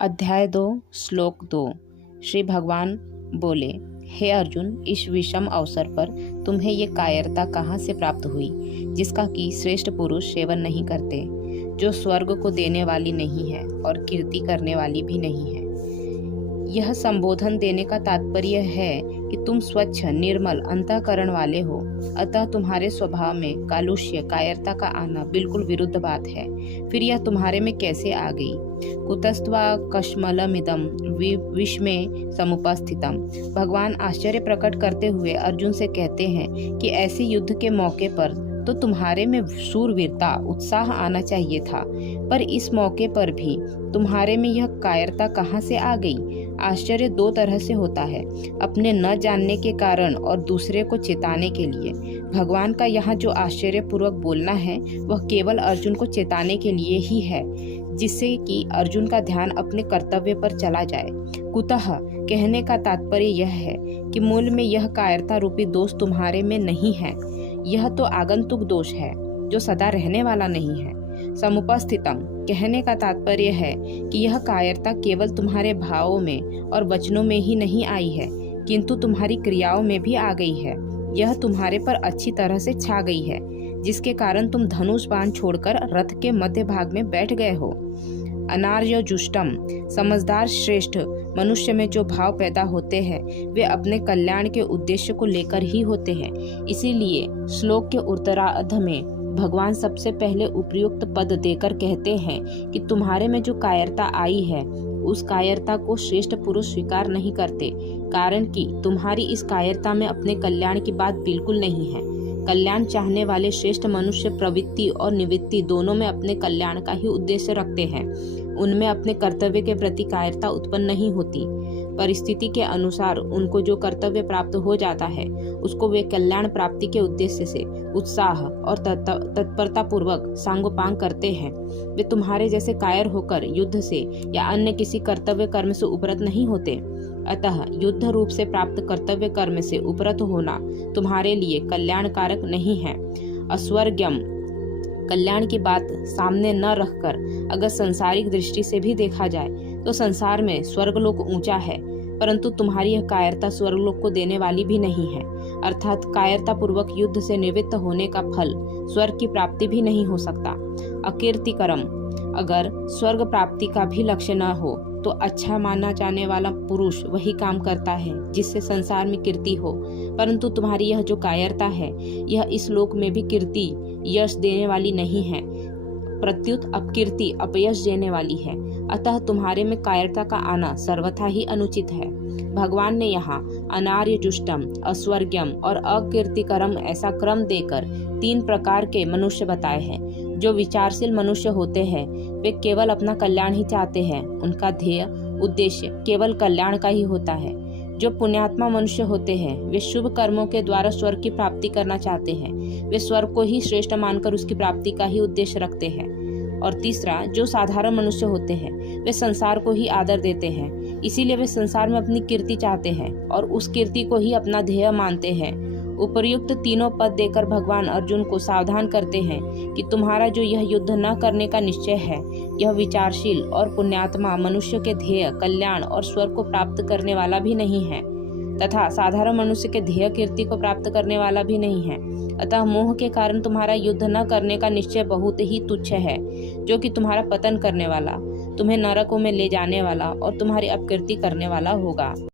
अध्याय 2 श्लोक 2। श्री भगवान बोले, हे अर्जुन, इस विषम अवसर पर तुम्हें ये कायरता कहाँ से प्राप्त हुई जिसका कि श्रेष्ठ पुरुष सेवन नहीं करते, जो स्वर्ग को देने वाली नहीं है और कीर्ति करने वाली भी नहीं है। यह संबोधन देने का तात्पर्य है कि तुम स्वच्छ निर्मल अंतःकरण वाले हो, अतः तुम्हारे स्वभाव में कालुष्य कायरता का आना बिल्कुल विरुद्ध बात है। फिर यह तुम्हारे में कैसे आ गई? कुतस्त्वा कश्मलमिदं विश्वे समुपस्थितम्। भगवान आश्चर्य प्रकट करते हुए अर्जुन से कहते हैं कि ऐसे युद्ध के मौके पर तो तुम्हारे में शूरवीरता उत्साह आना चाहिए था, पर इस मौके पर भी तुम्हारे में यह कायरता कहाँ से आ गई? आश्चर्य दो तरह से होता है, अपने न जानने के कारण और दूसरे को चेताने के लिए। भगवान का यहाँ जो आश्चर्यपूर्वक बोलना है वह केवल अर्जुन को चेताने के लिए ही है, जिससे कि अर्जुन का ध्यान अपने कर्तव्य पर चला जाए। कुतः कहने का तात्पर्य यह है कि मूल में यह कायरता रूपी दोष तुम्हारे में नहीं है, यह तो आगंतुक दोष है जो सदा रहने वाला नहीं है। समुपस्थितम कहने का तात्पर्य है कि यह कायरता केवल तुम्हारे भावों में और वचनों में ही नहीं आई है, किंतु तुम्हारी क्रियाओं में भी आ गई है। यह तुम्हारे पर अच्छी तरह से छा गई है, जिसके कारण तुम धनुष बाण छोड़कर रथ के मध्य भाग में बैठ गए हो। अनार्य जुष्टम समझदार श्रेष्ठ मनुष्य में जो भाव पैदा होते हैं वे अपने कल्याण के उद्देश्य को लेकर ही होते हैं। इसीलिए श्लोक के उत्तरार्ध में भगवान सबसे पहले उपयुक्त पद देकर कहते हैं कि तुम्हारे में जो कायरता आई है उस कायरता को श्रेष्ठ पुरुष स्वीकार नहीं करते, कारण कि तुम्हारी इस कायरता में अपने कल्याण की बात बिल्कुल नहीं है। कल्याण चाहने वाले श्रेष्ठ मनुष्य प्रवृत्ति और निवृत्ति दोनों में अपने कल्याण का ही उद्देश्य रखते हैं। उनमें अपने कर्तव्य के प्रति कायरता उत्पन्न नहीं होती। परिस्थिति के अनुसार उनको जो कर्तव्य प्राप्त हो जाता है उसको वे कल्याण प्राप्ति के उद्देश्य से उत्साह और तत्परता पूर्वक सांगोपांग करते हैं। वे तुम्हारे जैसे कायर होकर युद्ध से या अन्य किसी कर्तव्य कर्म से उपरत नहीं होते। अतः युद्ध रूप से प्राप्त कर्तव्य कर्म से उपरत होना तुम्हारे लिए कल्याणकारक नहीं है। अस्वर्ग्यम कल्याण की बात सामने न रखकर अगर सांसारिक दृष्टि से भी देखा जाए तो संसार में स्वर्गलोक ऊंचा है, परंतु तुम्हारी यह कायरता स्वर्गलोक को देने वाली भी नहीं है। अर्थात कायरता पूर्वक युद्ध से निवृत्त होने का फल स्वर्ग की प्राप्ति भी नहीं हो सकता। अकीर्तिकरम अगर स्वर्ग प्राप्ति का भी लक्ष्य न हो तो अच्छा माना जाने वाला पुरुष वही काम करता है जिससे संसार में कीर्ति हो, परंतु तुम्हारी यह जो कायरता है यह इस लोक में भी कीर्ति यश देने वाली नहीं है, प्रत्युत अपकीर्ति अपयश देने वाली है। अतः तुम्हारे में कायरता का आना सर्वथा ही अनुचित है। भगवान ने यहाँ अनार्य जुष्टम अस्वर्ग्यम और अकीर्तिकरम ऐसा क्रम देकर 3 प्रकार के मनुष्य बताए हैं। जो विचारशील मनुष्य होते हैं वे केवल अपना कल्याण ही चाहते हैं, उनका ध्येय उद्देश्य केवल कल्याण का ही होता है। जो पुण्यात्मा मनुष्य होते हैं वे शुभ कर्मों के द्वारा स्वर्ग की प्राप्ति करना चाहते हैं, वे स्वर्ग को ही श्रेष्ठ मानकर उसकी प्राप्ति का ही उद्देश्य रखते हैं। और तीसरा, जो साधारण मनुष्य होते हैं वे संसार को ही आदर देते हैं, इसीलिए वे संसार में अपनी कीर्ति चाहते हैं और उस कीर्ति को ही अपना ध्येय मानते हैं। उपर्युक्त तीनों पद देकर भगवान अर्जुन को सावधान करते हैं कि तुम्हारा जो यह युद्ध न करने का निश्चय है यह विचारशील और पुण्यात्मा मनुष्य के ध्येय कल्याण और स्वर्ग को प्राप्त करने वाला भी नहीं है, तथा साधारण मनुष्य के ध्येय कीर्ति को प्राप्त करने वाला भी नहीं है। अतः मोह के कारण तुम्हारा युद्ध न करने का निश्चय बहुत ही तुच्छ है, जो कि तुम्हारा पतन करने वाला, तुम्हें नरकों में ले जाने वाला और तुम्हारी अपकीर्ति करने वाला होगा।